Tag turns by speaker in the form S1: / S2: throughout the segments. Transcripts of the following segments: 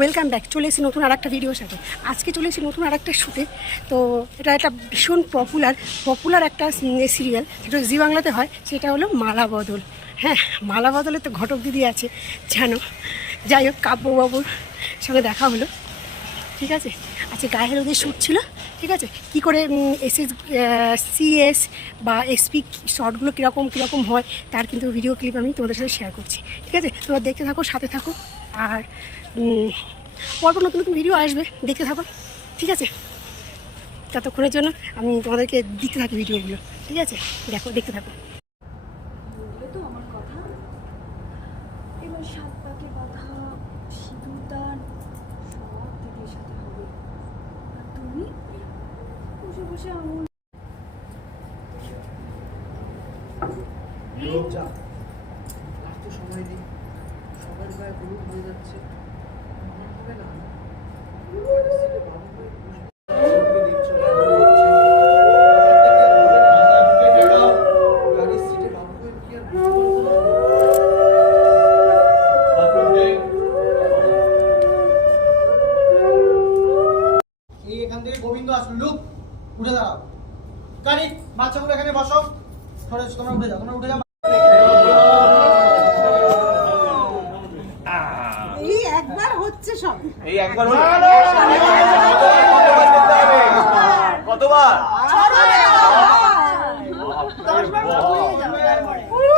S1: Welcome back চলে এসেছি নতুন আর একটা ভিডিওর সাথে। আজকে চলে এসেছি নতুন আর একটা শ্যুটে তো এটা একটা ভীষণ পপুলার পপুলার একটা সিরিয়াল যেটা জি বাংলাতে হয়, সেটা হলো মালা বদল। হ্যাঁ মালা বদলে তো ঘটক দিদি আছে, জানো। যাই হোক, কাব্যবাবুর সঙ্গে দেখা হলো। ঠিক আছে? আচ্ছা গায়ে হলুদের শ্যুট ছিল। ঠিক আছে? কী করে এসএস সিএস বা এসপি শর্টগুলো কীরকম কীরকম হয়, তার কিন্তু ভিডিও ক্লিপ আমি তোমাদের সাথে শেয়ার করছি। ঠিক আছে? তোমরা দেখতে থাকো, সাথে থাকো। আর পরপর নতুন নতুন ভিডিও আসবে দেখতে থাকো ঠিক আছে? ততক্ষণের জন্য আমি তোমাদেরকে দিতে থাকি ভিডিওগুলো ঠিক আছে? দেখো দেখতে থাকো।
S2: বললে তো আমার
S3: উঠে দাঁড়াও। গাড়ি বাচ্চাগুলো এখানে বসো। তোমরা উঠে যাও তোমরা উঠে যাও।
S4: এই একবার হচ্ছে সব।
S5: এই একবার হলো কতবার যেতে হবে? কতবার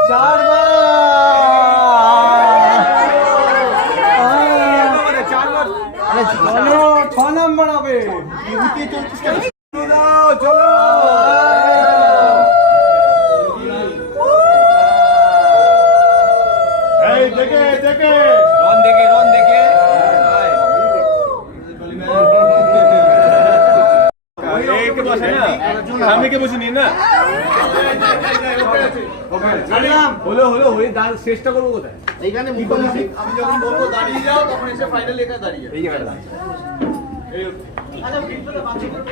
S5: চারবার
S3: আরে চলো ছ নম্বর হবে বিভূতি
S5: দাও চলো এই দেখে দেখে রন দেখে রন দেখে সামনে কে বসে নিন না। হলো হলো হয়ে দাঁড় চেষ্টা করব কোথায়?
S3: এইখানে মুখোমুখি? আমি যখন বলব দাঁড়িয়ে যাও তখন এসে ফাইনাল দাঁড়িয়ে
S5: এই জায়গাটা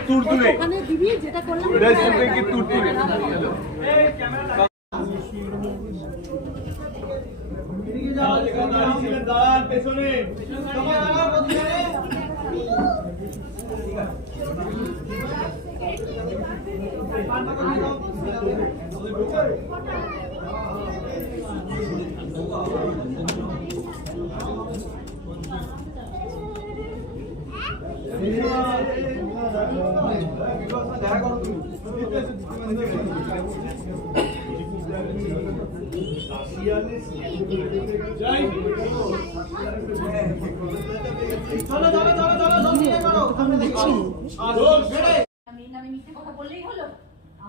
S5: তুর
S4: ওখানে দিবি যেটা করলাম
S5: কি তুর দাঁড়ান পেছনে।
S6: নামে মিথ্যে কথা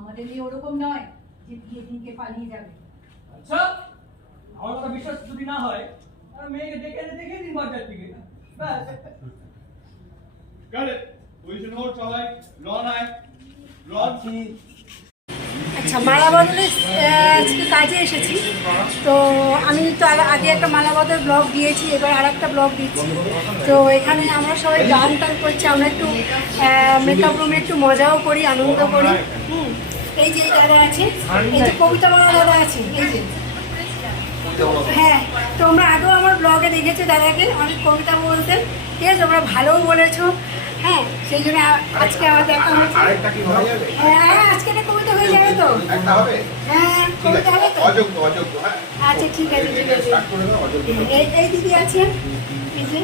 S6: আমাদের মেয়ে ওরকম নয় যে বিয়ে দিনকে পালিয়ে যাবে।
S7: আচ্ছা আমার কথা বিশ্বাস যদি না হয় তাহলে মেয়েকে দেখে এনে দেখে দিন বাজার থেকে ব্যাস.
S5: Position hold সবাই রন আয় রন
S1: আচ্ছা মালা বদলে আজকে কাজে এসেছি। তো আমি তো আর আগে একটা মালা বদল ব্লগ দিয়েছি এবার আর একটা ব্লগ দিচ্ছি। তো এখানে আমরা সবাই গান টান করছি আমরা একটু মেকআপ রুমে একটু মজাও করি আনন্দ করি। হুম। এই যে দাদা আছে এই যে কবিতা বাংলা দাদা আছে এই যে। হ্যাঁ তোমরা আগেও আমার ব্লগে দেখেছ দাদাকে অনেক কবিতা বলতেন। ঠিক আছে তোমরা ভালোও বলেছ। হ্যাঁ সেই জন্য আজকে আমার দেখা হয়েছে
S8: আরেকটা কি হয়ে যাবে
S1: হ্যাঁ আজকে একটা কবিতা হয়ে যাবে তো। হ্যাঁ কবিতা হবে তো।
S8: হ্যাঁ।
S1: আচ্ছা ঠিক আছে ঠিক আছে। এই এই দিদি আছেন। এই যে।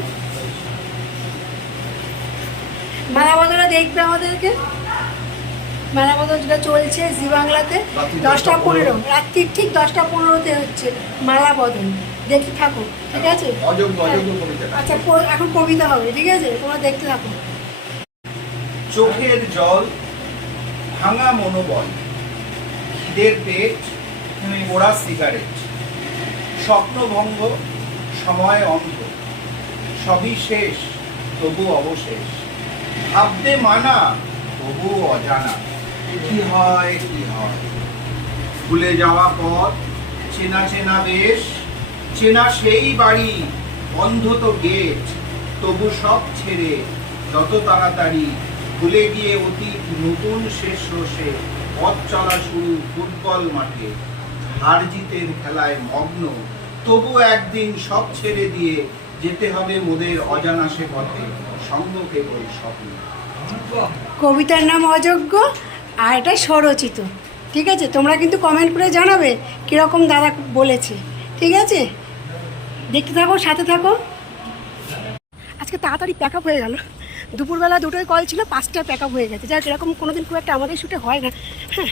S1: মালা বদলা দেখবে আমাদেরকে। চলছে জি বাংলাতে দশটা পনেরো। ঠিক দশটা পনেরোতে হচ্ছে মালা বদল দেখি থাকো ঠিক আছে?
S8: অযোগ্য অযোগ্য কবিতা।
S1: আচ্ছা এখন কবিতা হবে ঠিক আছে? তোমরা দেখতে থাকো।
S8: চোখের জল ভাঙা মনোবল খিদের পেট পোড়া সিগারেট। স্বপ্নভঙ্গ সময় অন্ত সবই শেষ তবু অবশেষ। ভাবতে মানা তবু অজানা। কি হয়? কি হয় ভুলে যাওয়া পথ। চেনা চেনা বেশ চেনা সেই বাড়ি বন্ধ তো গেট, তবু সব ছেড়ে যত তাড়াতাড়ি ভুলে গিয়ে অতীত নতুন শেষ রসে পথ চলা শুরু ফুটবল মাঠে। হার জিতের খেলায় মগ্ন, তবু একদিন সব ছেড়ে দিয়ে
S9: যেতে হবে মোদের অজানা সে পথে, সঙ্গ কেবল স্বপ্ন।
S1: কবিতার নাম অযোগ্য? আর এটা স্বরচিত, ঠিক আছে? তোমরা কিন্তু কমেন্ট করে জানাবে কীরকম দাদা বলেছে, ঠিক আছে? দেখতে থাকো, সাথে থাকো। আজকে তাড়াতাড়ি প্যাক আপ হয়ে গেল। দুপুরবেলা দুটোই কল ছিল পাঁচটা প্যাক আপ হয়ে গেছে। যাক এরকম কোনো দিন খুব একটা আমাদের শুটে হয় না। হ্যাঁ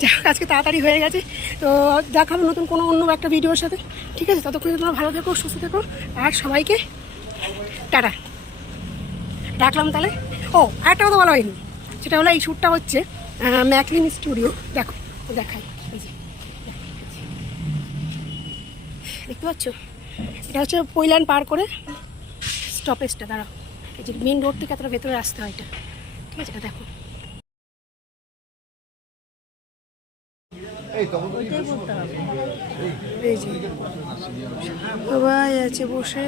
S1: যাই হোক, আজকে তাড়াতাড়ি হয়ে গেছে। তো দেখাবো নতুন কোনো অন্য একটা ভিডিওর সাথে, ঠিক আছে? ততক্ষণ তোমরা ভালো থেকো, সুস্থ থেকো, আর সবাইকে টাটা। রাখলাম তাহলে? ও একটা কথা বলা হয়নি, সেটা হলো এই শ্যুটটা হচ্ছে ম্যাকলিন স্টুডিও। দেখো দেখাই। দেখতে পাচ্ছ? এটা হচ্ছে পৈলান পার করে স্টপেজটা দাঁড়াও। এই যে মেন রোড থেকে এতটা ভেতরে আসতে হয় এটা। ঠিক আছে এটা দেখো। সবাই আছে বসে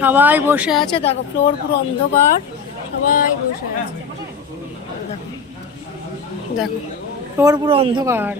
S1: সবাই বসে আছে। দেখো ফ্লোর পুরো অন্ধকার সবাই বসে আছে। দেখো ফ্লোর পুরো অন্ধকার।